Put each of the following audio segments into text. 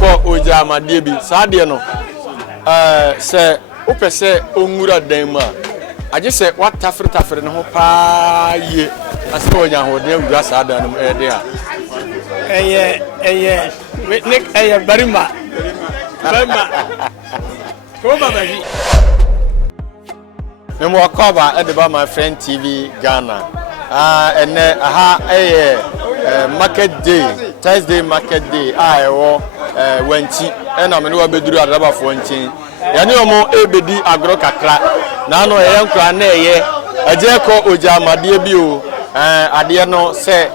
ko oja amade bi saa de no se opese onwura dan ma agye se watafre ne ho pa ye ase onya ho de awura saa dan no de a eye barima ko baba ji memo akoba edeba Myfriend TV Ghana ene aha market day Thursday market day ewo wanchi ena me no abeduru adaba fo nchi ya ne omo ebedi agro kakra na no ye nkra na eye aje ko oja amade bi o ade no sei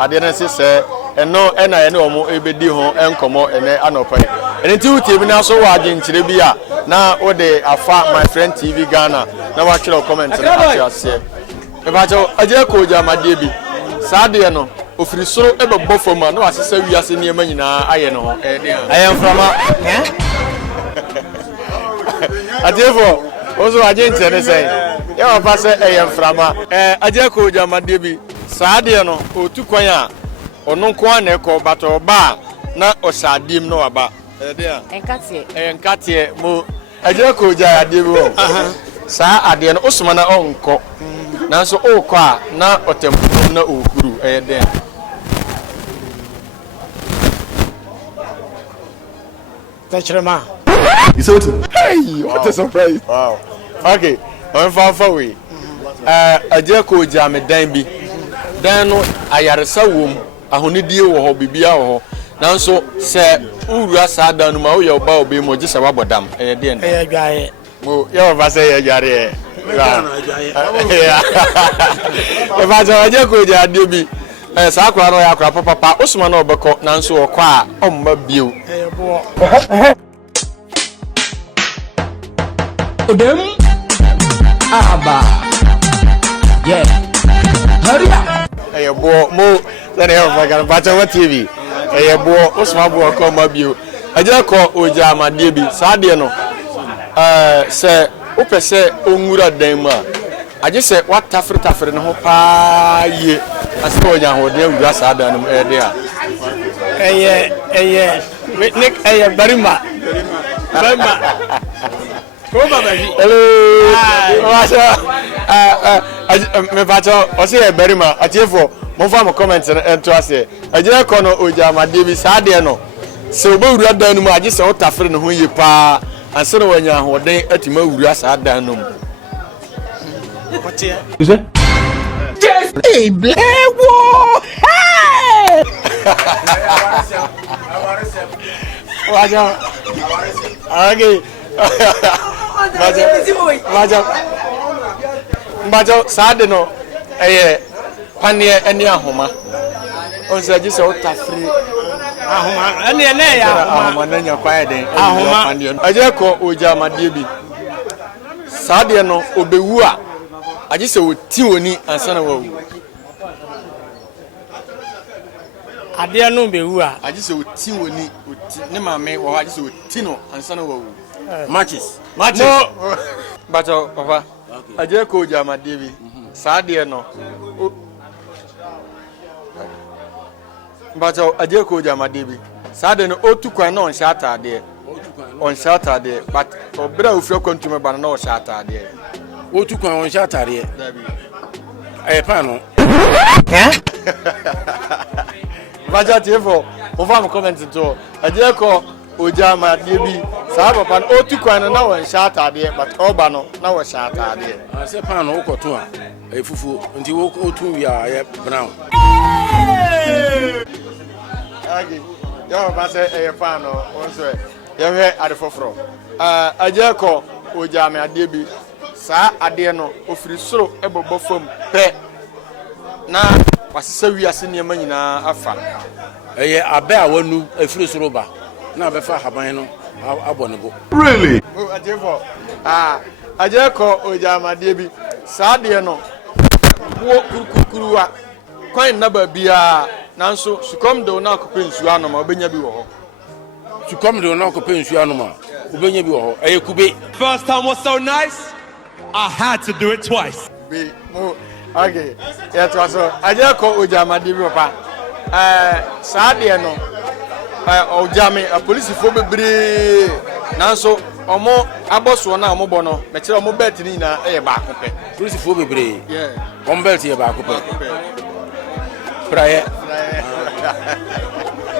ade no se eno ena ye ne omo ebedi ho enkomo ene anopai ene ti utie bi na so wa age nchire bi a na o de afa Myfriend TV Ghana na wa kire comment na atiase e ba jo aje ko oja amade bi saa de no ofiri soro ebebo foma na wasesa wiase niema nyina aye no ho de aye mframa Adefo ozo aje ntene sei ya wa pa se aye mframa aje ko oja amade bi saa de no otu kwan a ono nko na ko bato ba na osadim no waba de a enkatie mo aje ko oja ade bi wo saa ade no osoma na onko nanso okọ a na otempo na okuru de Tachrema. You saw it? Hey, what a surprise. Wow. Okay. I'm far away. Aje ko oja me dan bi. Dan no ayaresa wom, ahonidie wo ho bibia wo ho. Nanso se uru asa dan no ma wo ye oba obi mo gise wabodam. De en. Adwaye. Mo ye ba se ye dware. Eba jo aje ko oja de bi. Sa akwa no ya akwa papa osuma na obekọ nanso okọ a omma bio. Bo. Odem Ahaba. Yeah. Hurry up. Bo mo tane ho fagan bacho TV. Bo osuma bo okọ ma bio. Aje ko oja amade bi saa de no se opese onwura dan ma agye se watafre ne ho pa ye ase onya ho de awura saa dan no de a eye barima ko baba ji me bacho o se barima atiefo mo fa mo comment ento ase agye ko no oja amade bi saa de no se obawura dan no mu agye se watafre ne ho ye pa ansere wanya ho den atima awura saa dan no mu. What you say? Yes. Hey, blewo. Hey. Waja. Okay. Waja sad no panie eni ahoma. On se ji se o tafri ahoma ene ene ya ahoma na nya kwa den ahoma panie no. Aje ko oja amade bi. Sad no obewu a aje se woti woni ansana wawu ade no bewu a aje se woti woni oti ne maame wo aje se woti no ansana wawu matches no bato papa aje ko jama devi saade no bato aje ko jama devi saade no otu kwan na on shata ade but obra ofre kwantume bana na o shata ade otu kwan on shata ade pa no bato tiefo o fa mo comment to aje ko ojama devi sa papa otu kwan na on shata ade but oba no na o shata ade se pa no ukoto a efufu nti otu wi a ye brown agi yo ba se e pa no onso ye hwe ade foforo aje ko ojama ade bi sa ade no ofiri soro ebobo fam pe na wasesa wiase niam nyina afa eye abe a wanu afiri soro ba na abefa haban no abonebo Really? aje fo aje ko ojama ade bi sa ade no wo kurukuruwa kwan na ba bia nanso sukom do na akopɛ nsuo anoma obenya bi wo ho sukom do na akopɛ nsuo anoma obenya bi wo ho eye kube First time was so nice, I had to do it twice. Be mo okay yeah to so aje ko ojama de bi papa sa de no ojame police fo bebre nanso omo aboso na omo bono me kire omo bet ni na e ba akopɛ police fo bebre omo belt ye ba akopɛ praye